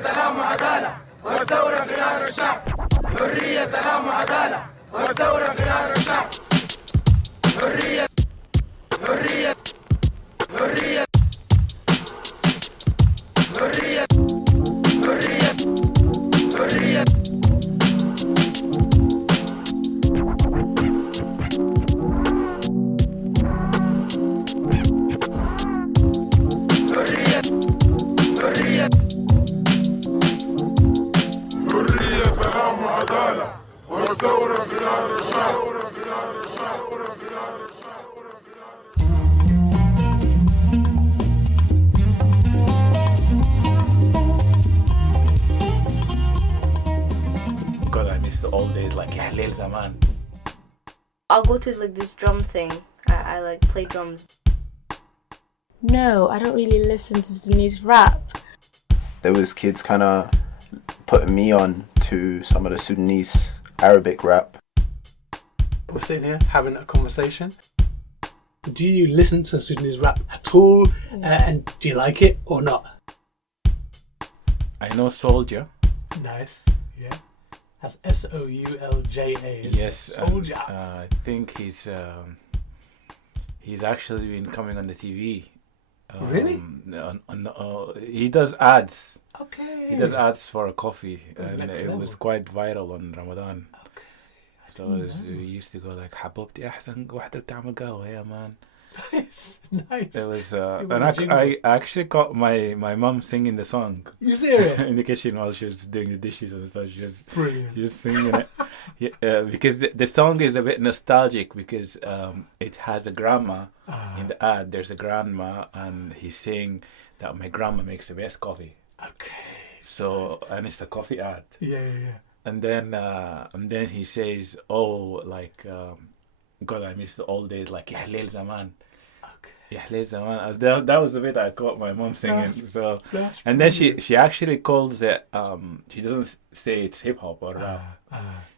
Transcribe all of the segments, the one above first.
سلام وعدالة والثورة خيار الشعب. حرية سلام وعدالة والثورة خيار الشعب. حرية حرية حرية حرية حرية حرية. حرية سلام وعدالة والثورة خيار الشعب. God, I miss the old days, like يا حليل زمان. I'll go to like this drum thing. I like play drums. No, I don't really listen to Sudanese rap. There was kids kind of putting me on to some of the Sudanese Arabic rap. We're sitting here having a conversation. Do you listen to Sudanese rap at all? And do you like it or not? I know Soldier. Nice, yeah. That's Soulja. Yes, Soldier. I think he's actually been coming on the TV. Really? He does ads. Okay. He does ads for a coffee, and next it level. was quite viral on Ramadan. Okay. So we used to go like حبوبتي أحسن واحدة بتعمل قهوة يا man. Nice, nice. It was, It and was I actually caught my mum singing the song. You serious? In the kitchen while she was doing the dishes and stuff. She was Brilliant. just singing it. Yeah, because the song is a bit nostalgic because it has a grandma in the ad. There's a grandma and he's saying that my grandma makes the best coffee. Okay. So and it's a coffee ad. Yeah. And then he says, oh, like God, I miss the old days, like يا حليل زمان. Okay. يا حليل زمان. That was the bit I caught my mom singing. So That's and then she actually calls it she doesn't say it's hip hop or rap.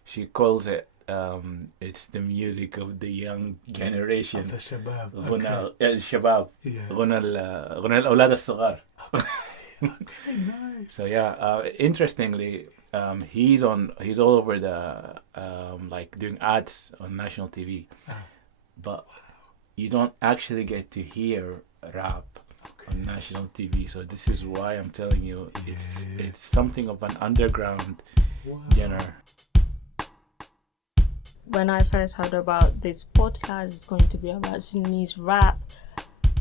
She calls it it's the music of the young generation. Of the shabab. غنى الشباب. Yeah. غنى الأولاد الصغار. Okay, nice. So yeah, interestingly, he's all over the like doing ads on national TV, but you don't actually get to hear rap on national TV. So this is why I'm telling you, it's something of an underground genre. When I first heard about this podcast, it's going to be about Sudanese rap.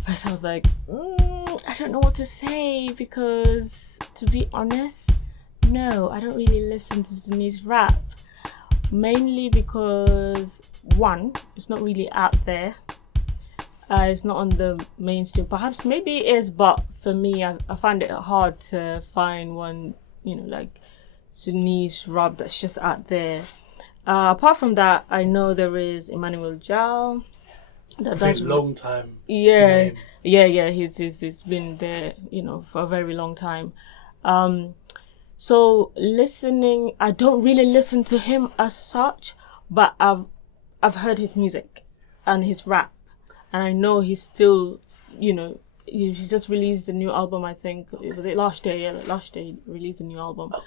First, I was like, I don't know what to say because, to be honest, no, I don't really listen to Sudanese rap. Mainly because, one, it's not really out there. It's not on the mainstream. Perhaps maybe it is, but for me, I find it hard to find one, like Sudanese rap that's just out there. Apart from that, I know there is Emmanuel Jal. That's a long time. Yeah, name. yeah. He's been there, for a very long time. So listening, I don't really listen to him as such, but I've heard his music and his rap, and I know he's still, he just released a new album. I think it was last year. Yeah, last year he released a new album. Okay.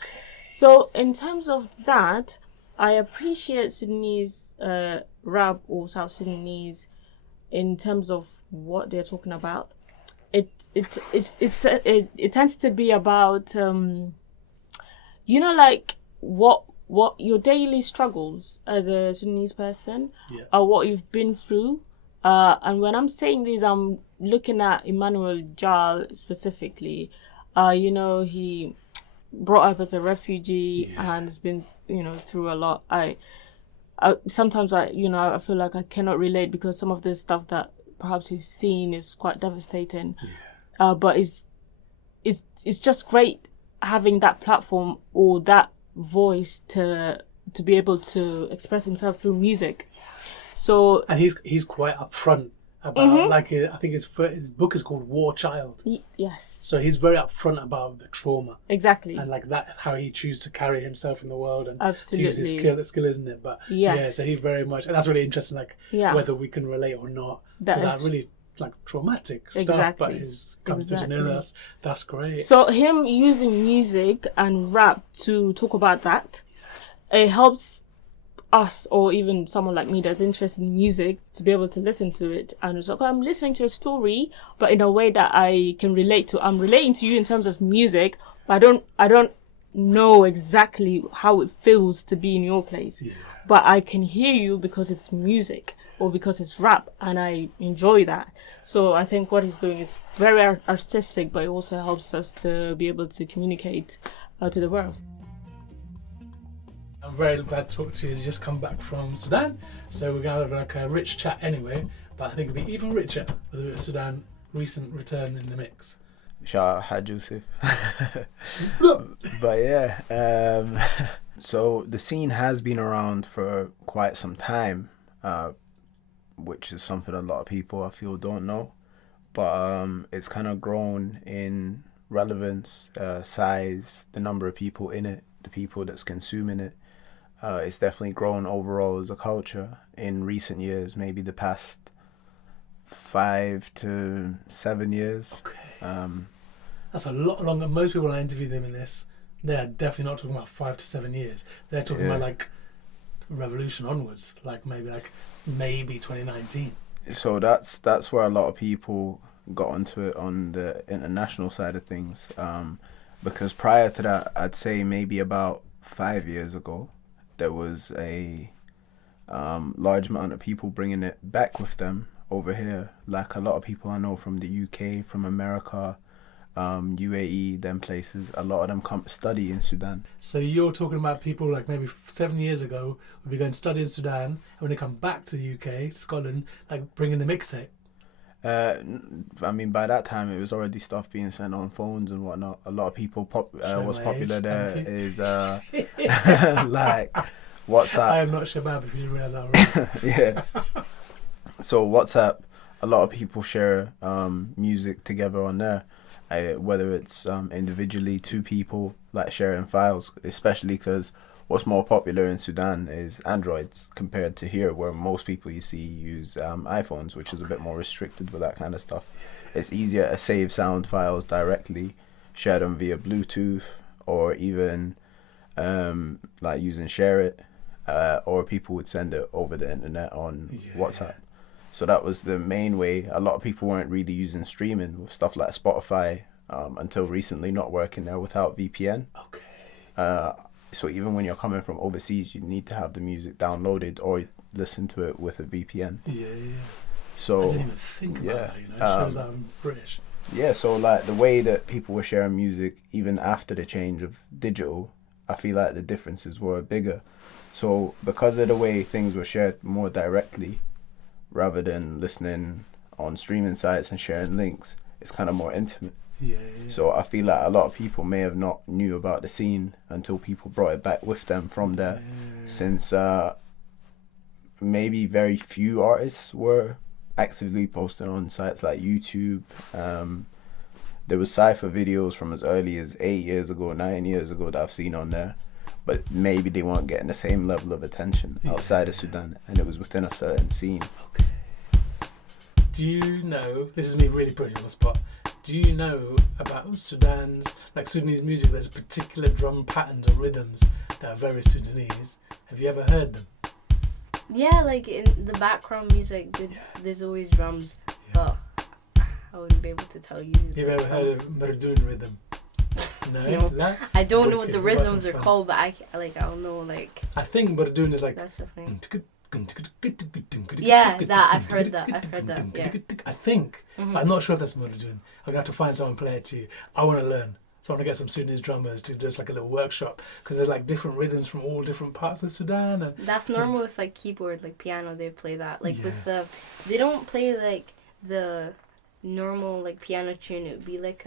So in terms of that, I appreciate Sudanese rap or South Sudanese in terms of what they're talking about. It tends to be about like what your daily struggles as a Sudanese person, or what you've been through. And when I'm saying this, I'm looking at Emmanuel Jal specifically. He brought up as a refugee and has been through a lot. Sometimes I feel like I cannot relate because some of the stuff that perhaps he's seen is quite devastating. But it's just great having that platform or that voice to be able to express himself through music. So and he's quite upfront about I think his book is called War Child. Yes. So he's very upfront about the trauma. Exactly. And like that, how he chooses to carry himself in the world and Absolutely. to use his skill, isn't it? But yes. yeah, so he very much, and that's really interesting. Like whether we can relate or not to that really like traumatic stuff, but he's comes to Janela. That's great. So him using music and rap to talk about that, it helps us, or even someone like me that's interested in music, to be able to listen to it. And it's like, I'm listening to a story, but in a way that I can relate to. I'm relating to you in terms of music, but I don't know exactly how it feels to be in your place. Yeah. But I can hear you because it's music or because it's rap, and I enjoy that. So I think what he's doing is very artistic, but it also helps us to be able to communicate to the world. I'm very glad to talk to you. He's just come back from Sudan, so we're going to have like a rich chat anyway, but I think it'll be even richer with a bit of Sudan recent return in the mix. Shout out Haj Yusuf. But yeah, so the scene has been around for quite some time, which is something a lot of people I feel don't know, but it's kind of grown in relevance, size, the number of people in it, the people that's consuming it. It's definitely grown overall as a culture in recent years, maybe the past 5 to 7 years. Okay. That's a lot longer. Most people I interview them in this, they're definitely not talking about 5 to 7 years. They're talking about like revolution onwards, like maybe 2019. So that's where a lot of people got onto it on the international side of things, because prior to that, I'd say maybe about 5 years ago, there was a large amount of people bringing it back with them over here. Like a lot of people I know from the UK, from America, UAE, them places, a lot of them come study in Sudan. So you're talking about people like maybe 7 years ago would be going to study in Sudan, and when they come back to the UK, Scotland, like bringing the mixtape. I mean, by that time it was already stuff being sent on phones and whatnot. A lot of people what's popular there is like WhatsApp. I am not Shabab, if you didn't realise that already. Yeah. So WhatsApp, a lot of people share music together on there. Whether it's individually, 2 people like sharing files, especially because what's more popular in Sudan is Androids compared to here, where most people you see use iPhones, which is a bit more restricted with that kind of stuff. It's easier to save sound files directly, share them via Bluetooth, or even like using Share It, or people would send it over the internet on WhatsApp. So that was the main way. A lot of people weren't really using streaming with stuff like Spotify until recently, not working there without VPN. Okay. So even when you're coming from overseas, you need to have the music downloaded or listen to it with a VPN. Yeah. So I didn't even think about that, you know. It shows I'm British. Yeah, so like the way that people were sharing music, even after the change of digital, I feel like the differences were bigger. So because of the way things were shared more directly, rather than listening on streaming sites and sharing links, it's kind of more intimate. Yeah. So I feel like a lot of people may have not knew about the scene until people brought it back with them from there. Since maybe very few artists were actively posting on sites like YouTube. There was cypher videos from as early as 8 years ago, 9 years ago that I've seen on there, but maybe they weren't getting the same level of attention outside of Sudan, and it was within a certain scene. Okay. Do you know, this is me really putting you on the spot, do you know about Sudanese music? There's particular drum patterns or rhythms that are very Sudanese. Have you ever heard them? Yeah, like in the background music, there's always drums, but I wouldn't be able to tell you. You've ever heard of Mardun rhythm? No. I don't know what the rhythms are called, but I'll know like. I think Mardun is like. That's the thing. Yeah, I've heard that. Yeah. I think, but I'm not sure if that's Mardun. I'm gonna have to find someone play it to you. I want to learn. So I want to get some Sudanese drummers to do like a little workshop, because there's like different rhythms from all different parts of Sudan. And that's normal with like keyboard, like piano. They play that. Like with they don't play like the normal like piano tune. It would be like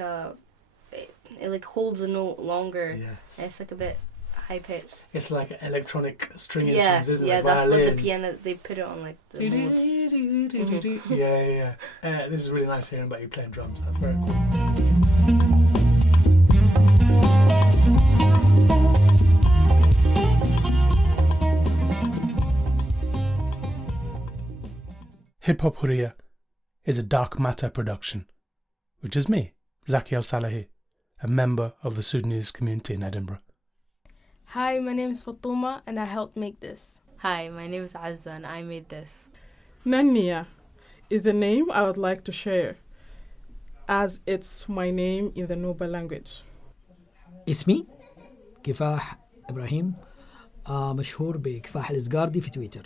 it like holds a note longer. Yes. It's like a bit high pitched. It's like an electronic string instruments, isn't it? Yeah, like that's violin. what the piano, they put it on like the mode. Yeah. This is really nice hearing about you playing drums. That's very cool. Hip Hop Hurriya is a Dark Matter production, which is me, Zaki El-Salahi, a member of the Sudanese community in Edinburgh. Hi, my name is Fatuma and I helped make this. Hi, my name is Azza and I made this. Nania is the name I would like to share, as it's my name in the Nuba language. اسمي كفاح إبراهيم مشهور بكفاح الإزقاردي في تويتر.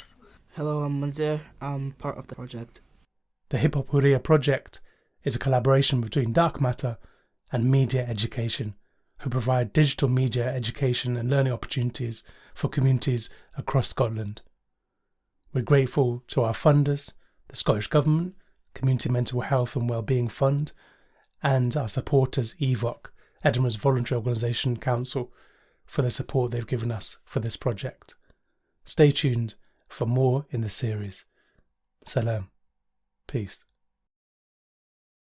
Hello, I'm Manzir. I'm part of the project. The Hip Hop Hurriya project is a collaboration between Dark Matter and Media Education, who provide digital media education and learning opportunities for communities across Scotland. We're grateful to our funders, the Scottish Government, Community Mental Health and Wellbeing Fund, and our supporters, EVOC, Edinburgh's Voluntary Organisation Council, for the support they've given us for this project. Stay tuned for more in the series. Salam. Peace.